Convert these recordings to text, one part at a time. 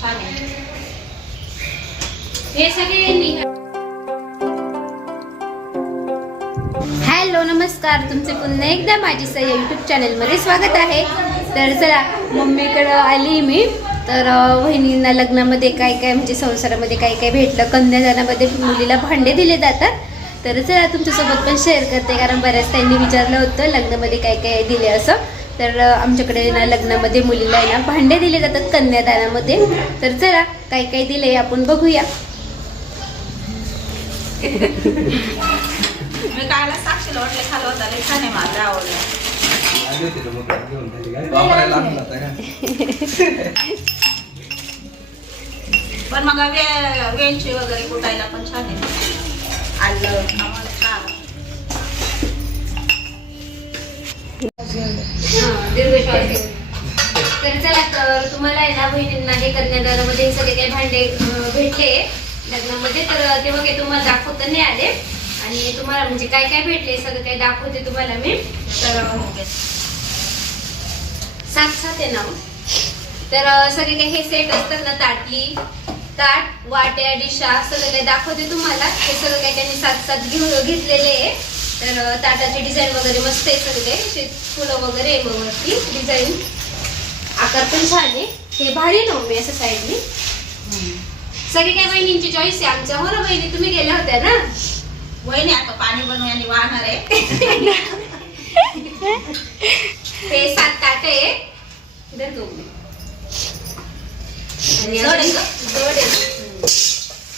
छान आहे. हे सगळे हॅलो नमस्कार. तुमचे पुन्हा एकदा माझी सह्या यूट्यूब चॅनलमध्ये स्वागत आहे. तर चला मम्मीकडं आली मी. तर वहिनींना लग्नामध्ये काय काय म्हणजे संसारामध्ये काय काय भेटलं कन्यादानामध्ये मुलीला भांडे दिले जातात. तर चला तुमच्यासोबत पण शेअर करते कारण बऱ्याच त्यांनी विचारलं होतं लग्नामध्ये काय काय दिले असं. तर आमच्याकडे ना लग्नामध्ये मुलीला आहे ना भांडे दिले जातात कन्यादानामध्ये. तर चला काय काय दिले आपण बघूया. मी कायला साक्षीला वाटलं खालं होता लय छान आहे आवडलं. पण मग वेलची वगैरे कुटायला पण छान आहे. आलं. तर चला तर तुम्हाला आहे ना बहिणींना हे कन्यादानामध्ये हे सगळे काही भांडे भेटले लग्नामध्ये. तर ते बघे तुम्हाला दाखवता नाही आले. आणि तुम्हाला म्हणजे काय काय भेटले सगळं काही दाखवते तुम्हाला मी. तर सात सात आहे ना हो. तर सगळे काही हे सेट असतात ना ताटली ताट वाट्या डिशा सगळं काही दाखवते तुम्हाला. हे सगळं काही त्यांनी सात सात घेऊन घेतलेले आहे. तर ताटाची डिझाईन वगैरे मस्त आहे सगळे. फुलं वगैरे आहे मग वरती. डिझाईन आकार पण छान आहे. हे भारी ना मी असं साईडनी सगळे काही बहिणींची चॉईस आहे आमच्या. हो ना बहिणी तुम्ही गेल्या होत्या ना? वहिनी आता पाणी बनवून आणि वाहणार आहे. हे सात ताट आहे. आणि.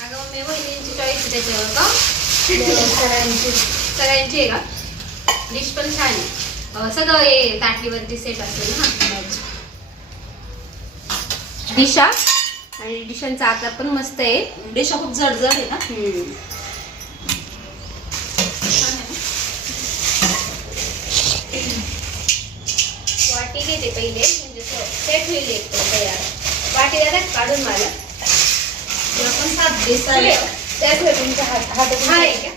अगं मग मी बहिणींची चॉईस त्याच्यावर का? सगळ्यांची सगळ्यांची आहे का? डिश पण छान आहे. सगळं हे ताटलीवरती सेट असेल ना? डिशा आणि डिशांचा आकार पण मस्त आहे. डिशा खूप जड जड आहे ना? वाटी घेते पहिले म्हणजे सेट होईल एक तर तयार. वाटी द्या काढून मला. पण सात दिसायला. त्याच तुमच्या हात हात हा आहे का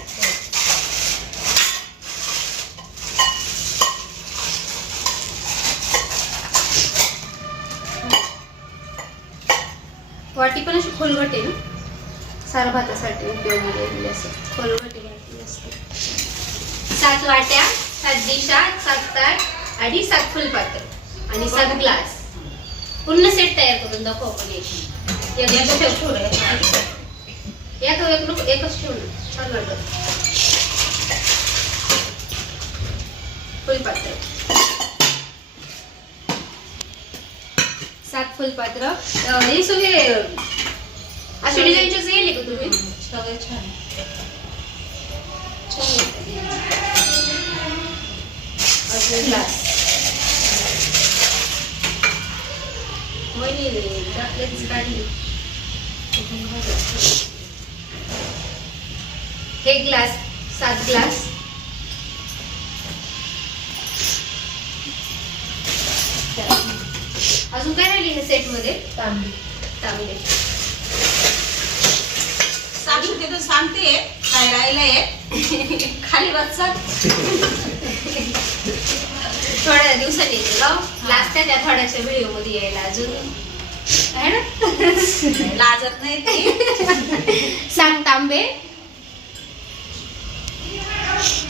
वाटी पण अशी खोलगट आहे ना? सार भातासाठी उपयोगी आहे असं. खोलगट मस्त. सात वाट्या सात दिशा सात ताट आणि सात फुलपात्र आणि सात ग्लास. पूर्ण सेट तयार करून दाखवू आपण एक. एक याच्या ठेव. एक एक एकच ठेवू ना. छान वाटत. फुलपात्र. सात फुलपात्र. हे सगळे अशा डिझाईनचेच गेले का तुम्ही? सगळे छान. आहे. अजून ग्लास वहिनी दाखलेच काढली हे ग्लास सात ग्लास राहिली ह्या सेटमध्ये तांबे तांबे. साक्षी तिथं सांगते काय राहिलं आहे खाली वाचत थोड्या दिवसांनी येते का लास्ट त्या थोड्याशा व्हिडिओमध्ये यायला अजून. आहे ना? लाजत नाही ते. सांग तांबे.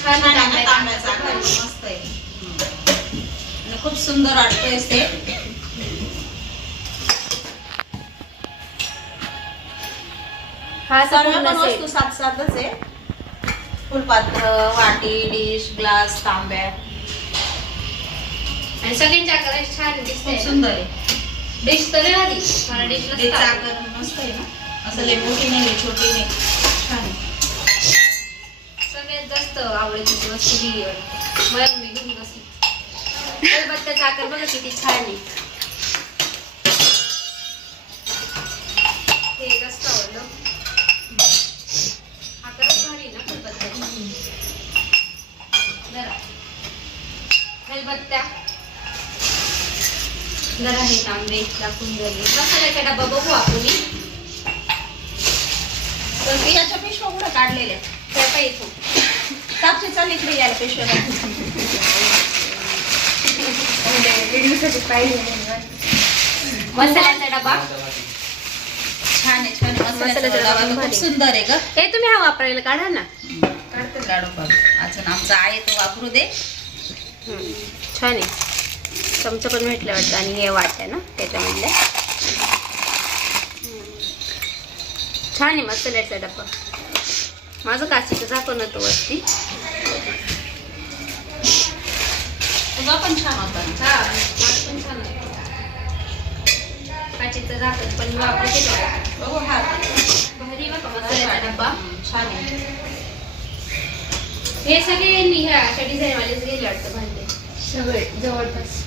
छान तांब्याचा. मस्त आहे. खूप सुंदर वाटतोय ते. हा सर्व पण वस्तू. सात सातच आहे. फुलपात्र वाटी डिश ग्लास तांब्या. आणि सगळ्यांच्या आकार छान खूप दिसते सुंदर आहे. डिश तर नाही आधी मला डिश त्याचा आकार मस्त आहे ना? असं लय मोठी नाही छोटी नाही छान आहे. सगळ्यात जास्त आवडीची वस्तू ही आहे. मला मी घेऊन बसली. त्याचा आकार बघा किती छान आहे हे जास्त आवडलं आकारच भारी आहे ना फुलपत्त्याचा जरा हेलबत्त्या. जरा हे तांबे दाखवून झाले मसाल्याचा डबा बघू आपण. याच्या पिशव्या कुठं काढलेल्या? त्या पाहिजे चाल इकडे यायला पिशव्या मसाल्याचा डबा. छान आहे छान आहे. मसाल्याचा डबा खूप. सुंदर आहे ग. हे तुम्ही हा वापरायला काढा ना. काढते काढ अजून आमचा आहे तो वापरू दे. छान आहे. चमचा पण भेटलं वाटतं आणि हे वाट्या ना त्याच्यामधल्या छान आहे मसाल्याचा डब्बा माझं काचीचं झाकण होतं वरती. तुझा पण छान होता. पण छान होतं. काचीचं झाकण पण वापरते बघू. हा. भारी बघा. मसाल्याचा डब्बा छान आहे. हे सगळे अशा डिझाईन वालेच गेले वाटतं भांडे. सगळे जवळपास.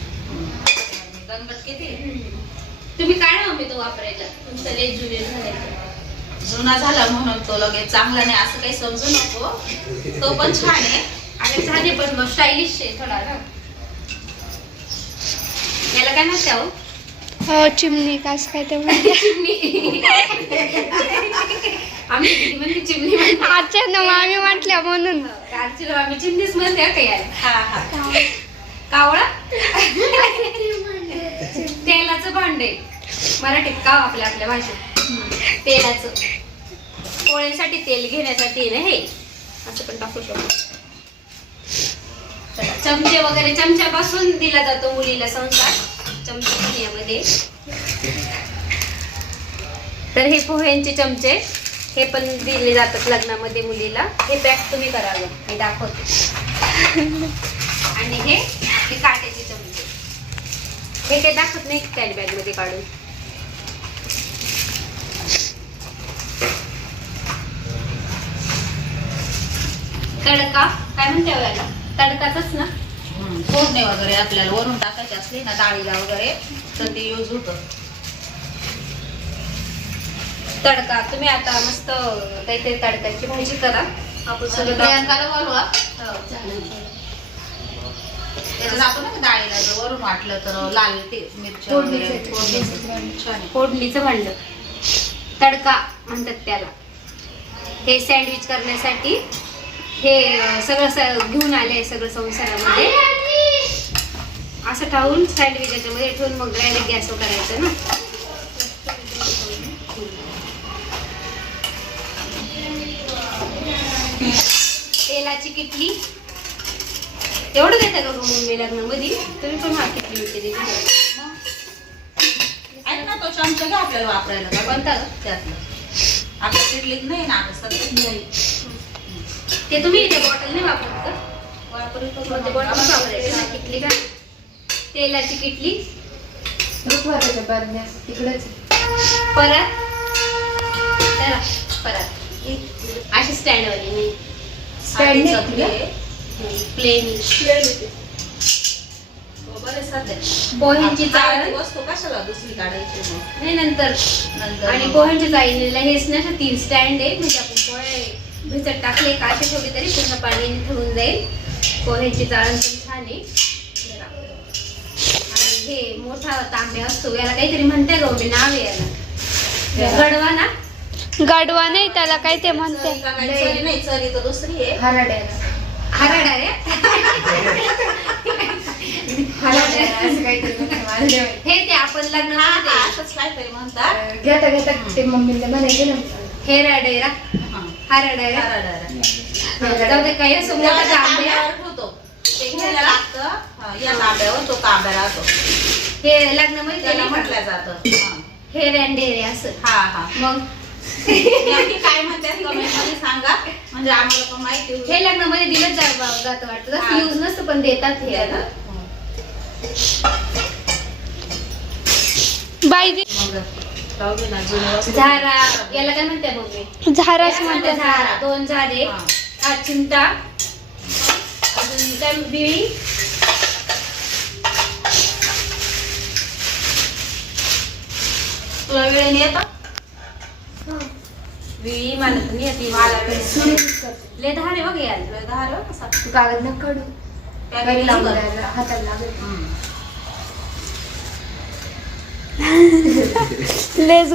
गंगत किती? तुम्ही काय मम्मी तो वापरायचा? तुमचं लेट जुने झाले जुना झाला म्हणून तो लगेच चांगला नाही असं काही समजू नको. तो पण छान आहे. आणि झाले पण मग स्टायलिश आहे थोडा ना याला काय म्हणते अहो हो चिमणी कास काय ते म्हणते? चिमणी. आम्ही म्हणजे चिमणी म्हणतो. अचानक आम्ही म्हटल्या म्हणून. चिमणीच म्हणते हा काय याला हा हा. कावळा? तेलाचं भांडे मराठीत काव आपल्या आपल्या भाषेत. तेलाचं. पोळ्यांसाठी तेल घेण्यासाठी ना हे? असं पण टाकू शकतो. चला, चमचे वगैरे चमच्यापासून दिला जातो मुलीला संस्कार. चमचे यामध्ये. तर हे पोह्यांचे चमचे. हे पण दिले जातात लग्नामध्ये मुलीला. हे पॅक तुम्ही करावं मी दाखवते. आणि हे आपले काट्याचे चमचे. हे काही दाखवत नाही कॅरी बॅगमध्ये काढून. तडका काय म्हणते हो याला? तडकाच ना? फोडणे वगैरे आपल्याला वरून टाकायचे असले ना डाळीला वगैरे तर ते यूज होतं. तडका. तुम्ही आता मस्त काहीतरी तडक्याची भाजी करा. आपण सगळं. प्रियांकाला बोलवा. हो. त्याच्यात आपण ना डाळीला जर वरून वाटलं तर लाल ते मिरच्या वगैरे. फोडणीचं. छान. आहे. फोडणीचं भांड तडका म्हणतात त्याला. हे सँडविच करण्यासाठी हे अं, सगळं स- घेऊन आले सगळं संसारामध्ये. असं ठेवून सँडविच याच्यामध्ये ठेवून मग डायरेक्ट गॅसवर करायचं ना. तेलाची किटली. एवढं देता का मम्मी लग्नामध्ये? तुम्ही पण हा किटली होती दिली ऐक ना तो चमचा घ्या आपल्याला वापरायला. काय कोणता? त्यातलं. आपल्या पिटलीत नाही ना आता सध्या ते तुम्ही इथे बॉटल नाही वापरत का? वापरतो बॉटल वापरायचं? हा किटली का? तेलाची किटली. तिकडेच. परत. चला परत. अशी स्टँड वाली नाही आहे. प्लेन पोह्यांची ती वस्तू कशाला दुसरी काढायची? नाही नंतर. नंतर आणि. पोह्यांच्या चाळणीला हेच ना तीन स्टँड आहे म्हणजे आपण पोहे भिजत टाकले का असे ठेवले तरी पूर्ण पाणी ठेवून जाईल. पोह्यांची चाळण पण छान आहे. आणि हे मोठा तांब्या असतो. याला काहीतरी म्हणते गं मी नाव याला. गडवा ना गाडवा नाही त्याला काय ते म्हणते चरी नाही चरी तर दुसरी आहे रे हे ते आपण लग्न असंच काहीतरी म्हणतात घेता घेता ते मम्मीला म्हणायचे ना हे राडेरा हा. हरडा हरड. जाऊ दे काही असं त्याला मोठा त्या तांब्या तांब्यावर ठेवतो. ते घ्यायला लागतं. हा, या तो राहतो हे त्याला त्याला म्हटलं जातं हा. रँडेरे असं हा हा मग काय म्हणतात सांगा म्हणजे आम्हाला पण माहिती होईल. हे लग्नामध्ये दिलं जा- जातं वाटतं. यूज नसतं पण देतात हे आता. बाई दे- मग राहू दे ना, जुनी वस्तू. झारा याला काय म्हणते मम्मी झाराच याला म्हणते म्हणते झारा दोन झारे हा. हा चिमटा अजून काय बिळी तुला वेळ नाही येतं? मला नाही मला वेळ ले धारे बघ याला तुला दहा रे बरं का? कागद न काढू त्या काही वेळी लावून कर. द्यायला, हाताला. लेस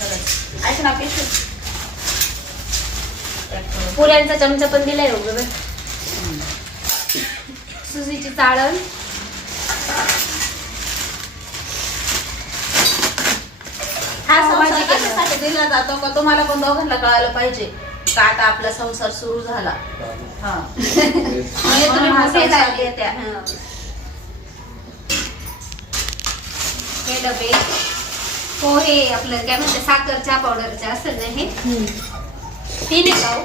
खरंच. ऐक ना पुऱ्यांचा चमचा पण दिलाय बघ बघ. सुजीची चाळण दिला जातो का तुम्हाला पण दोघांना कळायला पाहिजे का आता आपला संसार सुरू झाला? हा. म्हणजे तुम्ही मोठे झाले. त्या. हं. हे डबे. पोहे आपलं काय म्हणते साखर चहा पावडरचे असेल ना हे? तीन आहे का हो?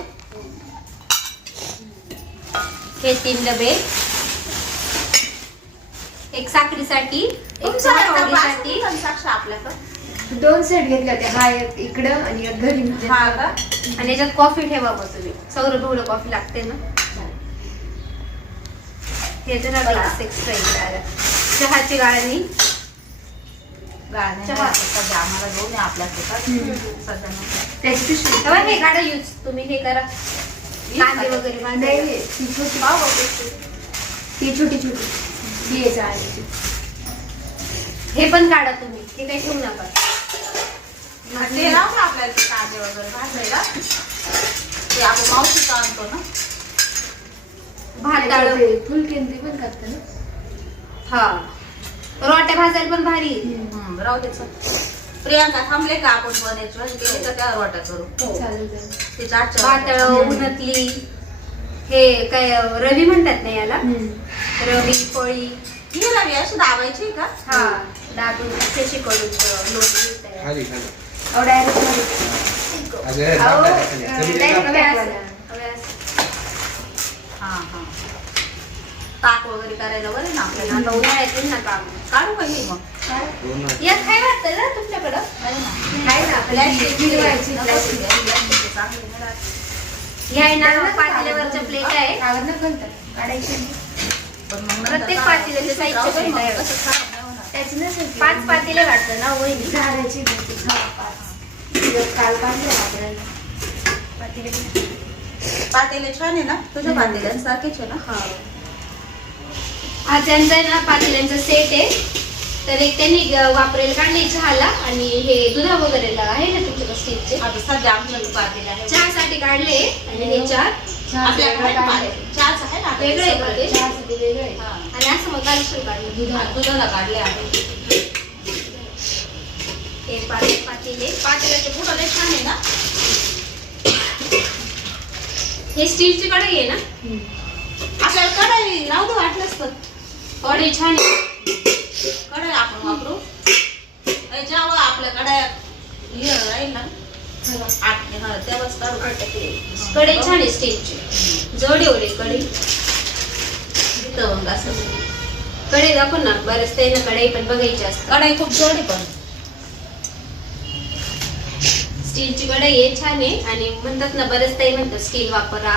हे तीन डबे. एक साखरीसाठी एक चहा पावडरसाठी साक्ष आपल्याकडं. दोन सेट घेतले होते हा एक इकडं आणि एक घरी म्हणजे. हा का? आणि याच्यात कॉफी ठेवा मग तुम्ही. सौरभ एवढं कॉफी लागते ना? हे जरा ग्लास एक्स्ट्रा इकडे आला चहाची गाळणी. गाणे चहा. सध्या आम्हाला घेऊन या आपल्या शेतात. सध्या नको. त्याची पिशवी तेव्हा हे गाडा यूज तुम्ही हे करा. कांदे वगैरे नाही ती छोटी. पाव. ती छोटी ती. हे पण काढा तुम्ही. हे काही ठेवू नका. ते राहू ना आपल्याला ते कांदे वगैरे भाजायला. ते आपण मावशीचं आणतो ना? भात त्याच्यात डाळ ते फुलकेंद्री पण करते ना? हा. रोट्या भाजायला पण भारी. राहू. प्रियांका थांबले का आपण बनायची त्यावर वाटा करू. आजच्या भातळ वाट्यात. उन्हातली हे काय रवी म्हणतात ना याला. रवी पोळी. ही रवी अशी दाबायची का? हा दाबून असे शिकवून लोणी हा हा ताक वगैरे करायला बरं ना आपल्याला आता उन्हाळ्यात येईल ना काम काढू का ही मग. यात काय वाटतं ना तुमच्याकडं नाही ना प्लॅस्टिक. ह्या आहे ना पातेल्यावरच्या प्लेट आहे कागद न घालतात. काढायची पण मग नंतर प्रत्येक काय- पातेल्याचं साहित्य. त्याची नसेल. पाच पातेले वाटतं ना वहिनी झाडाची हा, काल. पातेले पातेले छान आहे ना? तुझ्या पातेल्यांसारखेच आहे ना? हा. हा त्यांचा आहे ना पातेल्यांचा सेट आहे. तर एक त्यांनी वापरेल काढले चहाला? आणि हे दुधा वगैरेला आहे ना तुमच्याकडे स्टीलचे? आता सध्या आमच्याकडे पातेले आहे. चहासाठी काढले आणि हे चार चहाचं आपल्याकडे. चहाचं आहे ना वेगळं. हा. आणि असं मग काढलं. दुधा हा, दुधाला काढले आहे हे पाच पातेले पातेल्याचे फुलं लय छान आहे ना? हे स्टीलची कढई आहे ना. आपल्याला कढई राहू दे वाटलंच तर कढई छान आहे. कढई आपण वापरू. जेव्हा आपल्या कढाया. हे राहील ना? तेव्हाच काढू कढई छान आहे स्टीलची. जड एवढी कढई. मग असं. कढई दाखव ना बरेच ते ना कढई पण बघायची असतात कढाई खूप जड आहे पण. स्टीलची कढई आहे छान आहे. आणि म्हणतात ना बरेच काही म्हणतात स्टील वापरा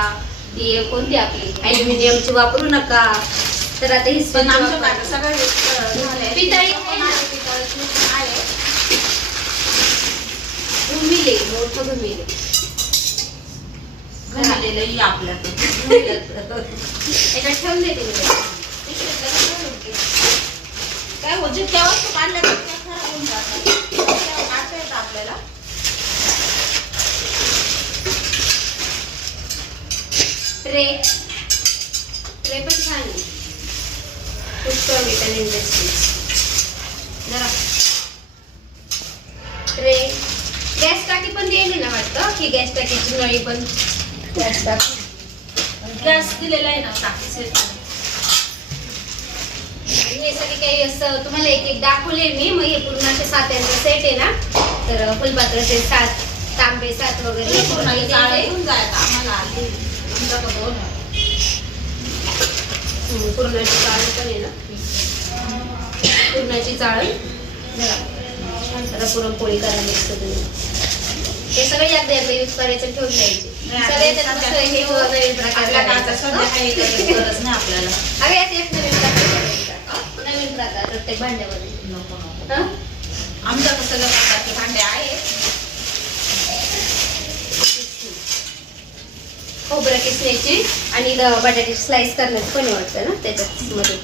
ती कोणती आपली? अल्युमिनियमची वापरू नका. तर आता ही पण आमच्या. काका सगळे विस्कळ झाले. पितळी आहे ना? घुमिले मोठं घुमिले घालेलं ही आपल्याकडे याच्यात ठेवून देते मी. ते. काय हो काढल्या खराब होऊन जातात. त्याच्यावर काढता येतं आपल्याला. ट्रे ट्रे पण छान आहे. पुष्कळ विटन इंडस्ट्रीज जरा. ट्रे गॅस टाकी पण दिली ना वाटतं? की गॅस टाकीची नळी पण? गॅस टाकी. गॅस दिलेला आहे ना आणि हे सगळे काही असं तुम्हाला एक एक दाखवले मी. मग हे पूर्ण असे सात्यांचा सेट आहे ना. तर फुलपात्राचे सात तांबे सात वगैरे पूर्ण पुरणाची चाळण पण आहे ना पुरणाची जरा पुरणपोळी करायला असतं तुम्ही. हे सगळे एकदा एकदा यूज करायचं ठेवून द्यायचे. सगळे मस्त हे नवीन प्रकार आपल्याला अगं यात एक नवीन प्रकार. नवीन प्रकार प्रत्येक भांड्यामध्ये. हं? आमच्याकडे सगळ्या प्रकारचे भांडे आहेत. खोबरं किसण्याची आणि इथं बटाटे स्लाइस करण्याचं पण वाटतं ना त्याच्यात मध्ये.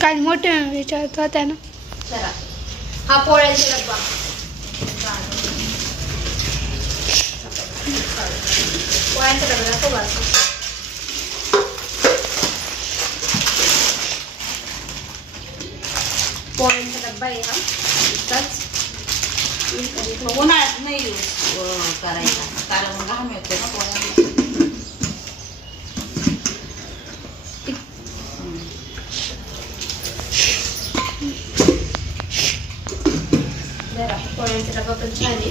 काल मोठ्या ह्याच्यात होत्या ना. जरा हा पोळ्यांचा डब्बा. पोळ्यांचा डब्बा दाखव बा असं. पोळ्यांचा डब्बा आहे हा. इतकाच उन्हाळ्यात नाही यूज करायचा. कारण घाम येतो ना पोळ्याला. जरा पोळ्यांचा डबा पण छान आहे.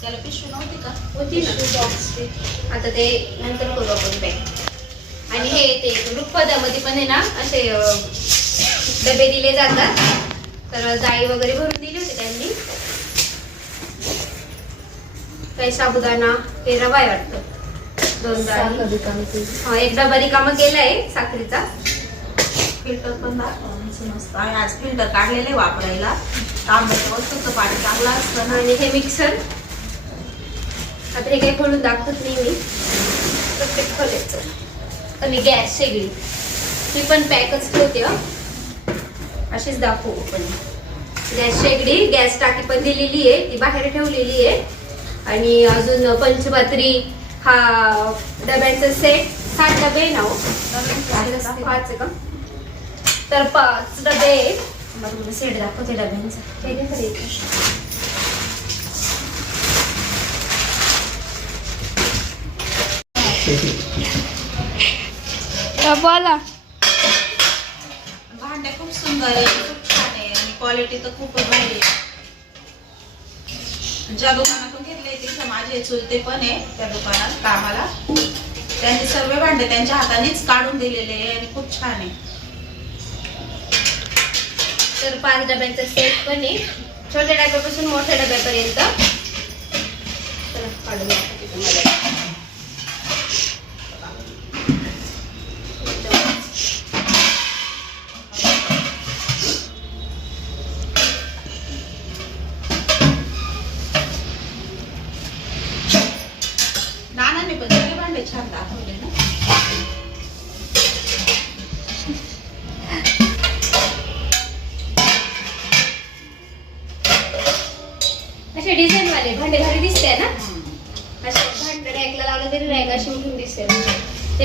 त्याला पिशवी नव्हती का? होती ना. आता ते नंतर करू आपण पॅक आणि हे ते रुखपदामध्ये पण आहे ना असे डबे दिले जातात. तर जाळी वगैरे भरून दिली होती त्यांनी. काही साबुदाणा हे रवा आहे वाटतं. दोन जाळी हा एक डबा रिकामा केलाय साखरेचा. फिल्टर पण दाखवायचं मस्त आज फिल्टर काढलेले वापरायला. वस्तूचं पाणी चांगलं असतं ना. आणि हे मिक्सर आता हे काही खोलून दाखवत नाही मी. प्रत्येक खोलायचं. आणि गॅस शेगडी मी पण पॅकच ठेवते हं. अशीच दाखवू आपण गॅस शेगडी गॅस टाकी पण दिलेली आहे ती बाहेर ठेवलेली आहे. आणि अजून पंचपात्री हा डब्यांचा सेट सात डबे आहे ना हो. पाच का? तर पाच डबे तुम्हाला सेट दाखवते डब्यांचा हे घे तरी इथे. बोला भांडे खूप सुंदर आहे खूप छान आहे आणि क्वालिटी तर खूपच भारी आहे. ज्या दुकानातून घेतले तिथं माझे चुलते पण आहे त्या दुकानात कामाला. त्यांचे सर्व भांडे त्यांच्या हातानेच काढून दिलेले आहे आणि खूप छान आहे. तर पाच डब्यांचा सेट पण आहे. छोट्या डब्यापासून मोठ्या डब्यापर्यंत. तर काढून नानाने पण भांडे छान दाखवले ना?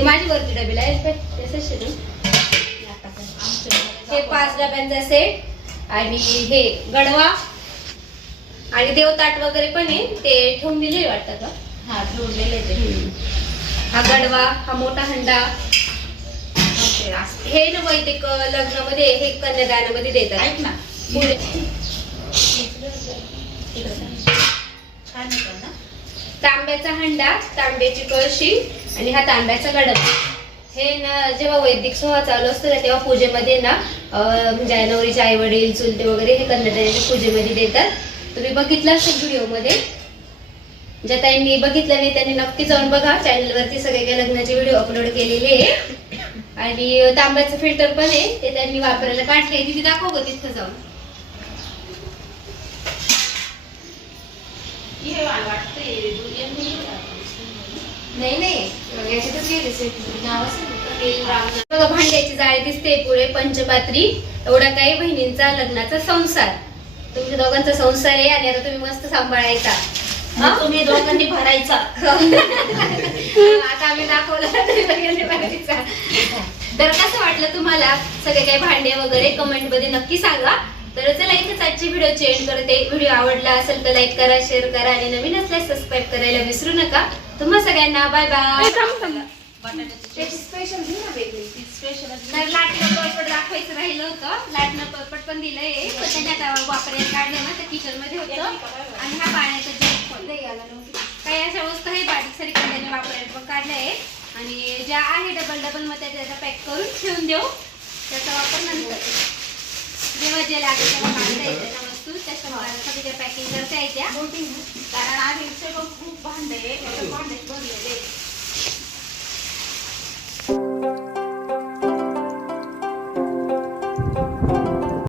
माझी वरती डबेला हे पाच डब्यांचा सेट आणि हे गडवा आणि देवताट वगैरे पण आहे. ते ठेवून दिले वाटतं का? हा ठेवलेले ते. हा गडवा हा मोठा हंडा. हे ना वैदिक लग्नामध्ये हे कन्यादानामध्ये देतात. ना पुढे छान आहे पण ना तांब्याचा हंडा तांब्याची कळशी आणि हा तांब्याचा गडप हे ना जेव्हा वैदिक सोहळा चालू असतो ना तेव्हा पूजेमध्ये ना म्हणजे नवरीचे आई वडील चुलते वगैरे हे कन्यादानाच्या पूजेमध्ये देतात. तुम्ही बघितलं असेल व्हिडिओमध्ये? ज्या ताईंनी बघितलं नाही त्यांनी नक्की जाऊन बघा. चॅनलवरती सगळे काही लग्नाचे व्हिडिओ अपलोड केलेले आहे. आणि तांब्याचं फिल्टर पण आहे ते त्यांनी वापरायला काढले तिथे दाखव गं तिथं जाऊन हे मला वाटतंय दुर्गेन नाही नाही. याच्यातच गेले बघा भांड्याची जाळी दिसते पुढे पंचपात्री. एवढा काही बहिणींचा लग्नाचा संसार. तुमच्या दोघांचा संसार आहे आणि आता तुम्ही मस्त सांभाळायचा. हा? तुम्ही दोघांनी भरायचा. आता आम्ही दाखवलं. तर कसं वाटलं तुम्हाला? सगळे काही भांडे वगैरे कमेंटमध्ये नक्की सांगा. तर चला इथेच आजची व्हिडिओ चेंज करते. व्हिडिओ आवडला असेल तर लाईक करा शेअर करा आणि नवीन असल्यास सबस्क्राईब करायला विसरू नका. तुम्हा सगळ्यांना बाय बाय बटाट्याची स्पेशल स्पेशल तर लाटणं पळपट दाखवायचं राहिलं होतं. लाटणं पळपट पण दिलंय. पण त्याने आता वापरायला काढलं ना तर किचनमध्ये होतं आणि हा पाण्याचा जग काही अशा वस्तू आहे बारीक सारी त्याने वापरायला पण काढलंय आणि ज्या आहे डबल डबल मग त्याचा पॅक करून ठेवून देऊ. त्याचा वापर नंतर. जेव्हा जे लागेल तेव्हा काढता येते त्या वस्तू. त्याच्या सगळ्या पॅकिंग करता येत्या कारण आधी सगळं खूप भांडे आहे. त्याच्यात भांडे भरले